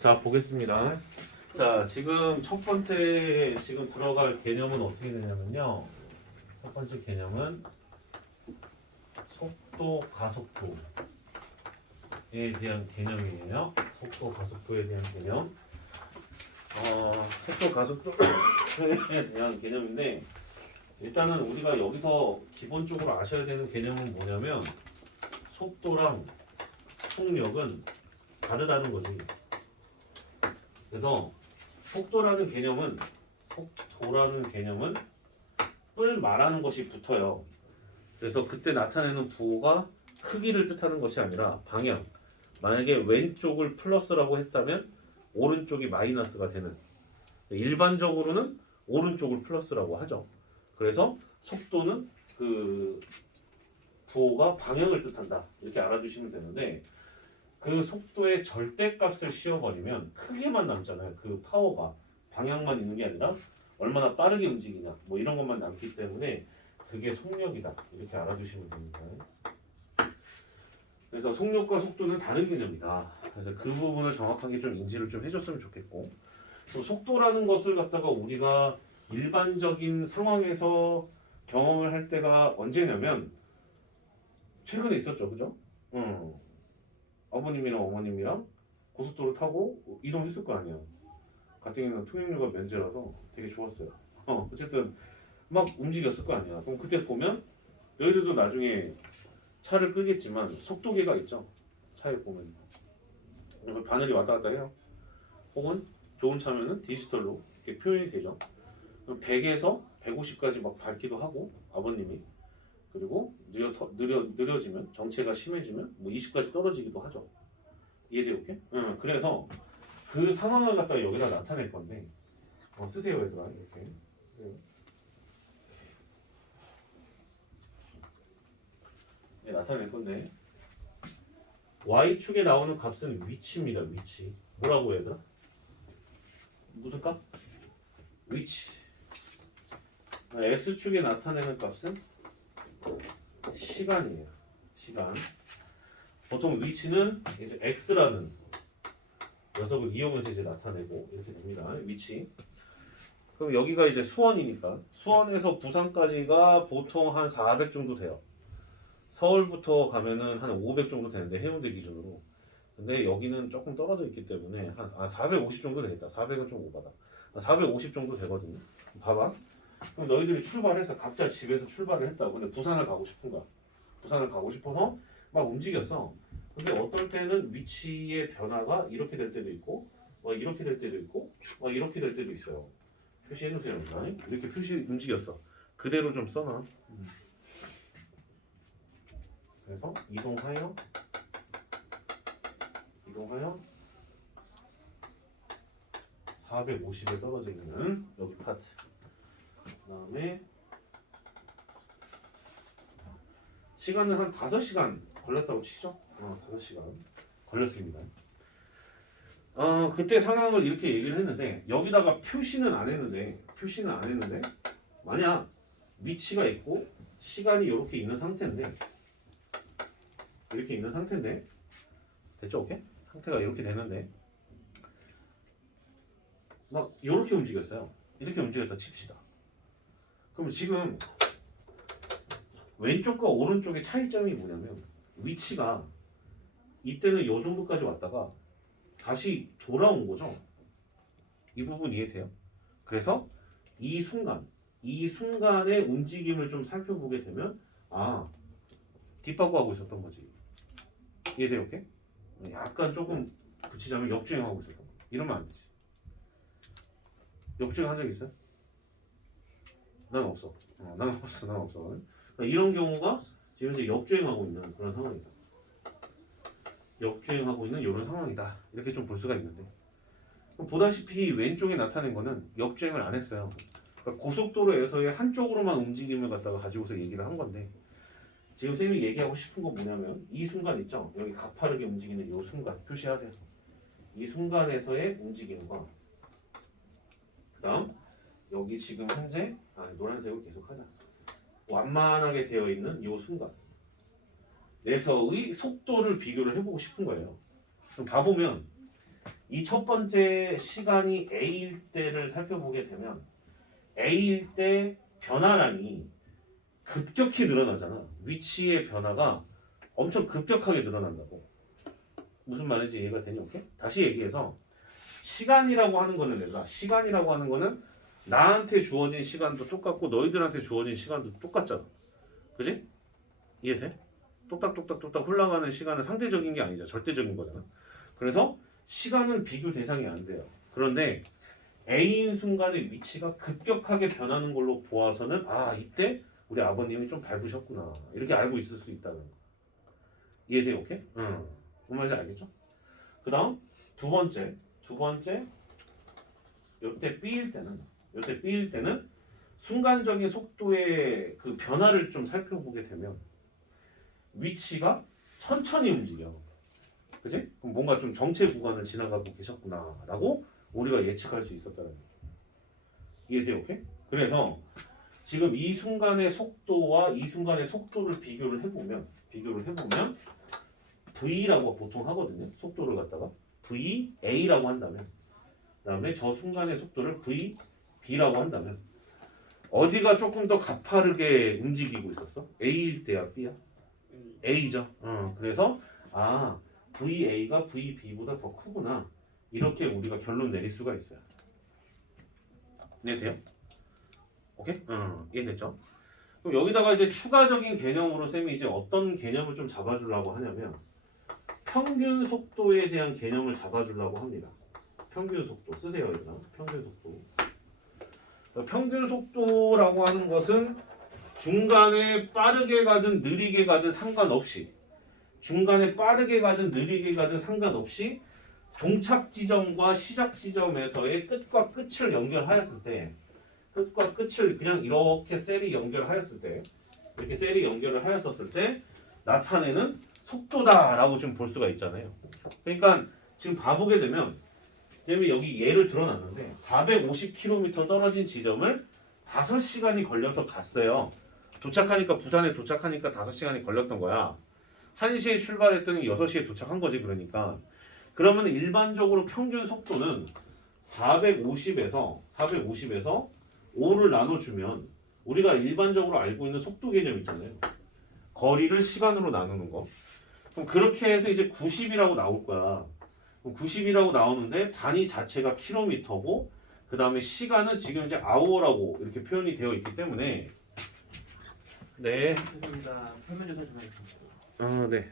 자, 보겠습니다. 자, 지금 첫 번째 지금 들어갈 개념은 어떻게 되냐면요. 첫 번째 개념은 속도, 가속도에 대한 개념이에요. 속도, 가속도에 대한 개념. 속도, 가속도에 대한 개념인데 일단은 우리가 여기서 기본적으로 아셔야 되는 개념은 뭐냐면 속도랑 속력은 다르다는 거지. 그래서 속도라는 개념은 뿔 말하는 것이 붙어요. 그래서 그때 나타내는 부호가 크기를 뜻하는 것이 아니라 방향. 만약에 왼쪽을 플러스라고 했다면 오른쪽이 마이너스가 되는. 일반적으로는 오른쪽을 플러스라고 하죠. 그래서 속도는 그 부호가 방향을 뜻한다. 이렇게 알아두시면 되는데 그 속도의 절대값을 씌워버리면 크기만 남잖아요. 그 파워가 방향만 있는 게 아니라 얼마나 빠르게 움직이냐 뭐 이런 것만 남기 때문에 그게 속력이다. 이렇게 알아두시면 됩니다. 그래서 속력과 속도는 다른 개념이다. 그래서 그 부분을 정확하게 좀 인지를 좀 해줬으면 좋겠고 또 속도라는 것을 갖다가 우리가 일반적인 상황에서 경험을 할 때가 언제냐면 최근에 있었죠. 그죠? 아버님이랑 어머님이랑 고속도로 타고 이동했을 거 아니야. 같은 경우는 통행료가 면제라서 되게 좋았어요. 어쨌든 막 움직였을 거 아니야. 그럼 그때 보면 너희들도 나중에 차를 끄겠지만 속도계가 있죠. 차에 보면 바늘이 왔다 갔다 해요. 혹은 좋은 차면은 디지털로 이렇게 표현이 되죠. 100에서 150까지 막 밟기도 하고 아버님이 그리고 느려지면 정체가 심해지면 뭐 20까지 떨어지기도 하죠. 이해돼요? 오케이? 그래서 그 상황을 갖다가 여기다 나타낼 건데 쓰세요 얘들아 이렇게 네, 나타낼 건데 y축에 나오는 값은 위치입니다. 위치 뭐라고 얘들아? 무슨 값? 위치. x축에 나타내는 값은 시간이에요. 시간. 보통 위치는 이제 x라는 녀석을 이용해서 이제 나타내고 이렇게 됩니다. 위치. 그럼 여기가 이제 수원이니까 수원에서 부산까지가 보통 한 400 정도 돼요. 서울부터 가면은 한 500 정도 되는데 해운대 기준으로. 근데 여기는 조금 떨어져 있기 때문에 한 450 정도 되겠다. 400은 좀 오바다. 450 정도 되거든요. 봐봐. 그럼 너희들이 출발해서 각자 집에서 출발을 했다고. 근데 부산을 가고 싶은 거야. 부산을 가고 싶어서 막 움직였어. 근데 어떨 때는 위치의 변화가 이렇게 될 때도 있고, 이렇게 될 때도 있고, 이렇게 될 때도 있어요. 표시해 놓으세요. 이렇게 표시 움직였어. 그대로 좀 써놔. 그래서 이동하여 450에 떨어져 있는 여기 파트. 그다음에 시간은 한 5시간 걸렸다고 치죠? 5시간 걸렸습니다. 그때 상황을 이렇게 얘기를 했는데 여기다가 표시는 안 했는데 만약 위치가 있고 시간이 이렇게 있는 상태인데 됐죠? 오케이? 상태가 이렇게 되는데 막 이렇게 움직였어요. 이렇게 움직였다 칩시다. 그럼 지금 왼쪽과 오른쪽의 차이점이 뭐냐면 위치가 이때는 요 정도까지 왔다가 다시 돌아온 거죠. 이 부분 이해돼요? 그래서 이 순간의 움직임을 좀 살펴보게 되면 뒷바구 하고 있었던 거지. 이해돼요? 오케이? 약간 조금 붙이자면 역주행하고 있었던 거. 이러면 안 되지. 역주행 한 적 있어요? 난 없어. 난 없어. 그러니까 이런 경우가 지금 이제 역주행하고 있는 그런 상황이다. 역주행하고 있는 이런 상황이다. 이렇게 좀 볼 수가 있는데 그럼 보다시피 왼쪽에 나타낸 거는 역주행을 안 했어요. 그러니까 고속도로에서의 한쪽으로만 움직임을 갖다가 가지고서 얘기를 한 건데 지금 선생님이 얘기하고 싶은 건 뭐냐면 이 순간 있죠? 여기 가파르게 움직이는 이 순간 표시하세요. 이 순간에서의 움직임과 그 다음 여기 지금 현재 노란색으로 계속 하자. 완만하게 되어 있는 이 순간 에서의 속도를 비교를 해보고 싶은 거예요. 그럼 봐보면 이 첫 번째 시간이 A일 때를 살펴보게 되면 A일 때 변화량이 급격히 늘어나잖아. 위치의 변화가 엄청 급격하게 늘어난다고. 무슨 말인지 이해가 되니? 오케이? 다시 얘기해서 시간이라고 하는 거는 나한테 주어진 시간도 똑같고 너희들한테 주어진 시간도 똑같잖아. 그지? 이해돼? 똑딱똑딱똑딱 흘러가는 시간은 상대적인 게 아니잖아. 절대적인 거잖아. 그래서 시간은 비교 대상이 안 돼요. 그런데 A인 순간의 위치가 급격하게 변하는 걸로 보아서는 아 이때 우리 아버님이 좀 밟으셨구나 이렇게 알고 있을 수 있다는 거. 이해돼요? 오케이? 응. 뭔 말인지 알겠죠? 그 다음 두 번째 요때 B일 때는 순간적인 속도의 그 변화를 좀 살펴보게 되면 위치가 천천히 움직여. 그지? 그럼 뭔가 좀 정체 구간을 지나가고 계셨구나라고 우리가 예측할 수 있었다는 거죠. 이해돼요? 오케이? 그래서 지금 이 순간의 속도와 이 순간의 속도를 비교를 해보면 V라고 보통 하거든요. 속도를 갖다가 VA라고 한다면 그다음에 저 순간의 속도를 VB라고 한다면 어디가 조금 더 가파르게 움직이고 있었어? A일 때야, B야? A죠. 그래서 아 VA가 VB보다 더 크구나. 이렇게 우리가 결론 내릴 수가 있어요. 이해돼요? 오케이? 이해됐죠? 그럼 여기다가 이제 추가적인 개념으로 쌤이 이제 어떤 개념을 좀 잡아주려고 하냐면 평균 속도에 대한 개념을 잡아주려고 합니다. 평균 속도 쓰세요, 얘들아. 평균 속도. 평균 속도라고 하는 것은 중간에 빠르게 가든 느리게 가든 상관없이 종착 지점과 시작 지점에서의 끝과 끝을 연결하였을 때 끝과 끝을 그냥 이렇게 셀이 연결하였을 때 이렇게 셀이 연결을 하였었을 때 나타내는 속도다라고 좀 볼 수가 있잖아요. 그러니까 지금 봐보게 되면 쌤이 여기 예를 들어놨는데 450km 떨어진 지점을 5시간이 걸려서 갔어요. 부산에 도착하니까 5시간이 걸렸던 거야. 1시에 출발했더니 6시에 도착한 거지. 그러면 일반적으로 평균 속도는 450에서 5를 나눠주면 우리가 일반적으로 알고 있는 속도 개념 있잖아요. 거리를 시간으로 나누는 거. 그럼 그렇게 해서 이제 90이라고 나올 거야. 90이라고 나오는데 단위 자체가 킬로미터고 그 다음에 시간은 지금 이제 아워라고 이렇게 표현이 되어 있기 때문에 네. 죄송합니다. 설문조사 좀 하겠습니다. 네.